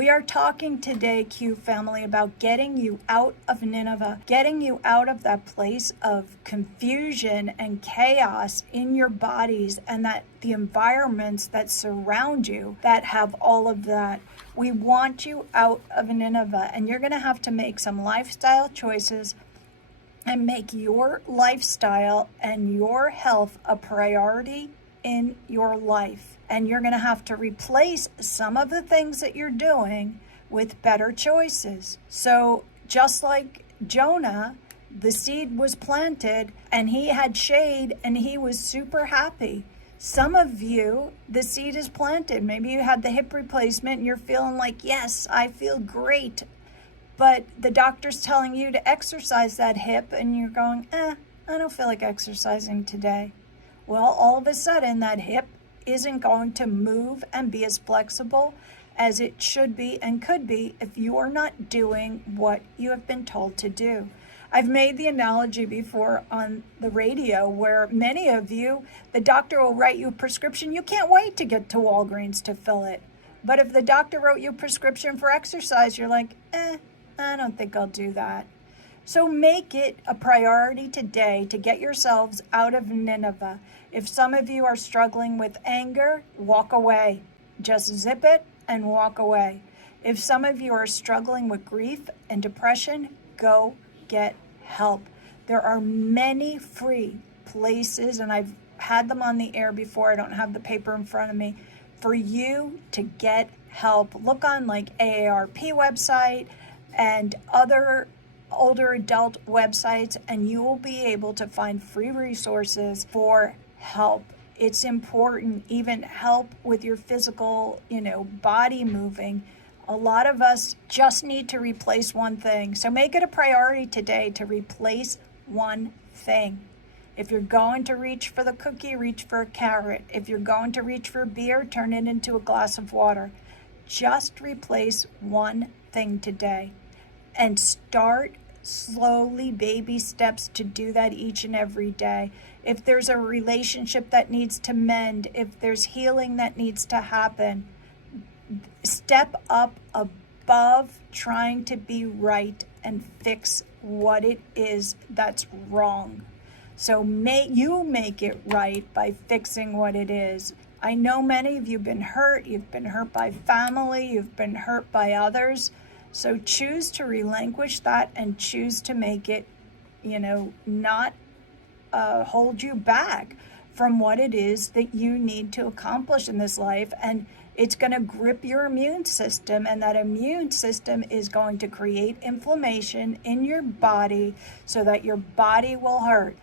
We are talking today, Q family, about getting you out of Nineveh, getting you out of that place of confusion and chaos in your bodies and that the environments that surround you that have all of that. We want you out of Nineveh, and you're going to have to make some lifestyle choices and make your lifestyle and your health a priority in your life. And you're going to have to replace some of the things that you're doing with better choices. So just like Jonah, the seed was planted and he had shade and he was super happy. Some of you, the seed is planted. Maybe you had the hip replacement and you're feeling like, yes, I feel great. But the doctor's telling you to exercise that hip and you're going, I don't feel like exercising today. Well, all of a sudden that hip isn't going to move and be as flexible as it should be and could be if you are not doing what you have been told to do. I've made the analogy before on the radio where many of you, the doctor will write you a prescription. You can't wait to get to Walgreens to fill it. But if the doctor wrote you a prescription for exercise, you're like, I don't think I'll do that. So make it a priority today to get yourselves out of Nineveh. If some of you are struggling with anger, walk away. Just zip it and walk away. If some of you are struggling with grief and depression, go get help. There are many free places, and I've had them on the air before. I don't have the paper in front of me, for you to get help. Look on like AARP website and other older adult websites, and you will be able to find free resources for help. It's important, even help with your physical, body moving. A lot of us just need to replace one thing. So make it a priority today to replace one thing. If you're going to reach for the cookie, reach for a carrot. If you're going to reach for beer, turn it into a glass of water. Just replace one thing today and start slowly, baby steps to do that each and every day. If there's a relationship that needs to mend, if there's healing that needs to happen, step up above trying to be right and fix what it is that's wrong. So make it right by fixing what it is. I know many of you have been hurt. You've been hurt by family. You've been hurt by others. So choose to relinquish that and choose to make it, not hold you back from what it is that you need to accomplish in this life. And it's going to grip your immune system, and that immune system is going to create inflammation in your body so that your body will hurt.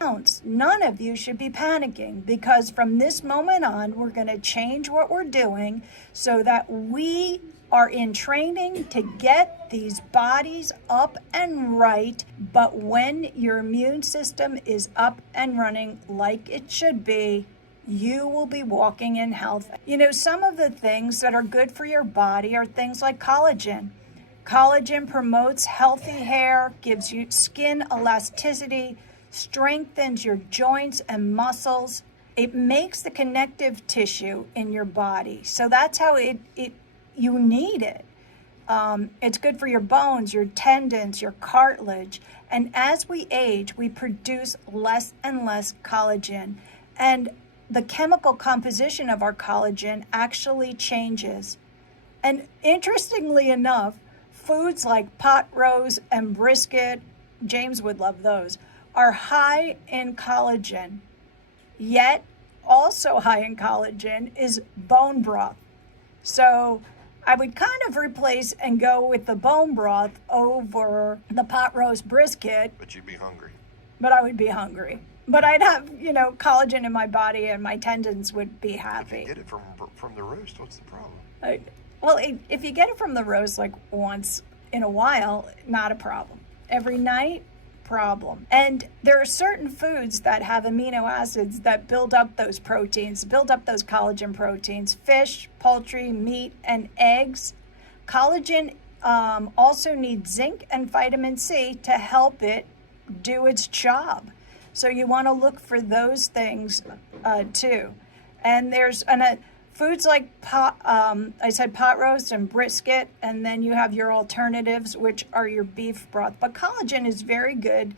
None of you should be panicking, because from this moment on, we're going to change what we're doing so that we are in training to get these bodies up and right. But when your immune system is up and running like it should be, you will be walking in health. Some of the things that are good for your body are things like collagen. Collagen promotes healthy hair, gives you skin elasticity, strengthens your joints and muscles. It makes the connective tissue in your body. So that's how you need it. It's good for your bones, your tendons, your cartilage. And as we age, we produce less and less collagen. And the chemical composition of our collagen actually changes. And interestingly enough, foods like pot roast and brisket, James would love those, are high in collagen. Yet also high in collagen is bone broth. So I would kind of replace and go with the bone broth over the pot roast brisket. But you'd be hungry. But I would be hungry. But I'd have, collagen in my body, and my tendons would be happy. If you get it from the roast, what's the problem? If you get it from the roast like once in a while, not a problem. Every night, problem. And there are certain foods that have amino acids that build up those proteins, build up those collagen proteins. Fish, poultry, meat, and eggs. Collagen also needs zinc and vitamin C to help it do its job. So you want to look for those things too. And there's Foods like I said pot roast and brisket, and then you have your alternatives, which are your beef broth. But collagen is very good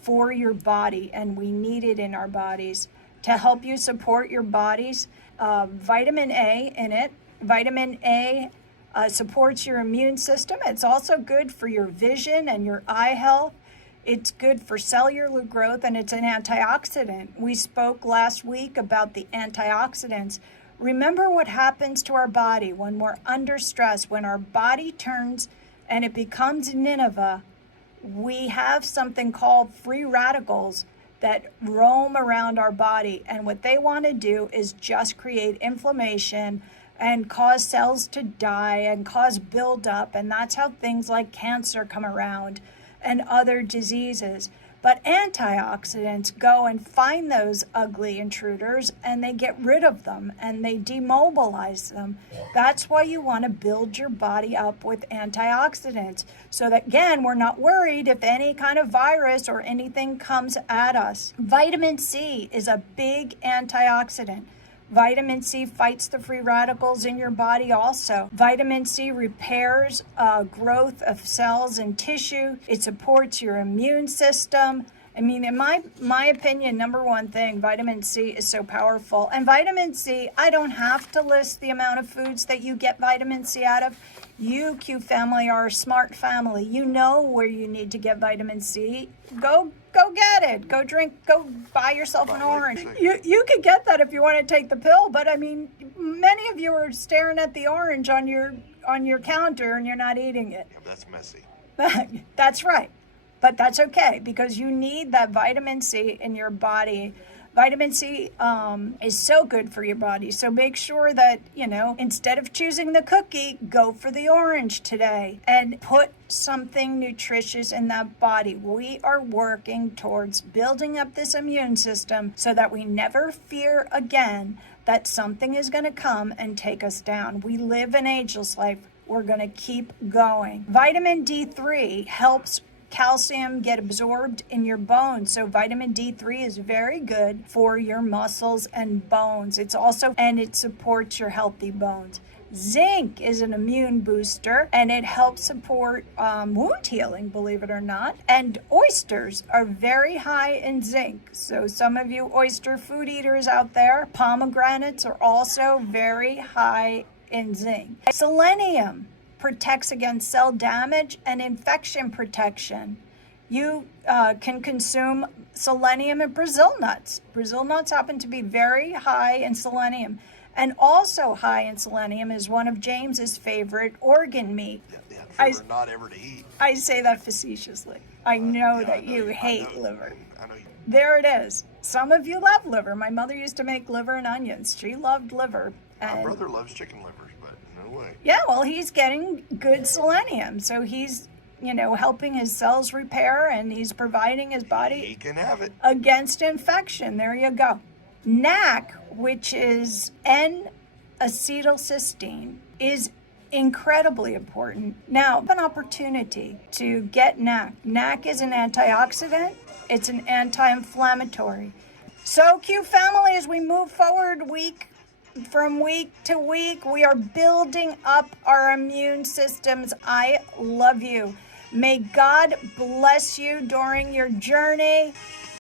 for your body, and we need it in our bodies to help you support your bodies. Vitamin A in it. Vitamin A supports your immune system. It's also good for your vision and your eye health. It's good for cellular growth, and it's an antioxidant. We spoke last week about the antioxidants. Remember what happens to our body when we're under stress, when our body turns and it becomes Nineveh. We have something called free radicals that roam around our body, and what they want to do is just create inflammation and cause cells to die and cause buildup, and that's how things like cancer come around and other diseases. But antioxidants go and find those ugly intruders, and they get rid of them and they demobilize them. That's why you want to build your body up with antioxidants, so that, again, we're not worried if any kind of virus or anything comes at us. Vitamin C is a big antioxidant. Vitamin C fights the free radicals in your body also. Vitamin C repairs growth of cells and tissue. It supports your immune system. I mean, in my opinion, number one thing, vitamin C is so powerful. And vitamin C, I don't have to list the amount of foods that you get vitamin C out of. You, Q family, are a smart family. You know where you need to get vitamin C. Go get it. Go buy yourself an orange. You could get that if you want to take the pill, but I mean, many of you are staring at the orange on your counter and you're not eating it. Yeah, that's messy. That's right. But that's okay, because you need that vitamin C in your body. Vitamin C is so good for your body. So make sure that, instead of choosing the cookie, go for the orange today and put something nutritious in that body. We are working towards building up this immune system so that we never fear again that something is going to come and take us down. We live an ageless life. We're going to keep going. Vitamin D3 helps calcium get absorbed in your bones. So vitamin D3 is very good for your muscles and bones. It supports your healthy bones. Zinc is an immune booster, and it helps support wound healing, believe it or not. And oysters are very high in zinc. So some of you oyster food eaters out there, pomegranates are also very high in zinc. Selenium protects against cell damage and infection protection. You can consume selenium in Brazil nuts. Brazil nuts happen to be very high in selenium. And also high in selenium is one of James's favorite organ meat. Not ever to eat. I say that facetiously. I know that you hate liver. I know you. There it is. Some of you love liver. My mother used to make liver and onions. She loved liver. My brother loves chicken livers, but no way. Yeah, well, he's getting good selenium. So he's, helping his cells repair, and he's providing his body He can have it. against infection. There you go. NAC, which is N-Acetylcysteine, is incredibly important. Now, an opportunity to get NAC. NAC is an antioxidant. It's an anti-inflammatory. So, Q family, as we move forward from week to week, we are building up our immune systems. I love you. May God bless you during your journey.